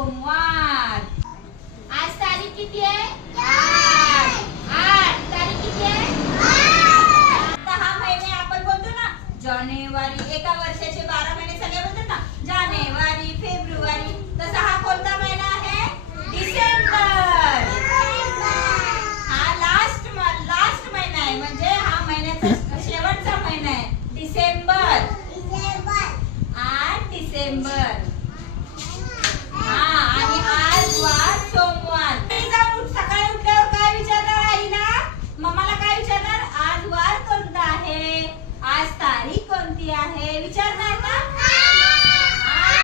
सोमवार. आज तारीख किती आहे? आठ. तारीख किती आहे? दहा महिने आपण बोलतो ना जानेवारी एका वर्षाचे बारा महिने सगळे बोलतो ना जानेवारी फेब्रुवारी तसा हा कोणता महिना आहे? डिसेंबर. हा लास्ट लास्ट महिना आहे म्हणजे हा महिन्याचा शेवटचा महिना आहे. डिसेंबर. आठ डिसेंबर. कोणती आहे. विचारणार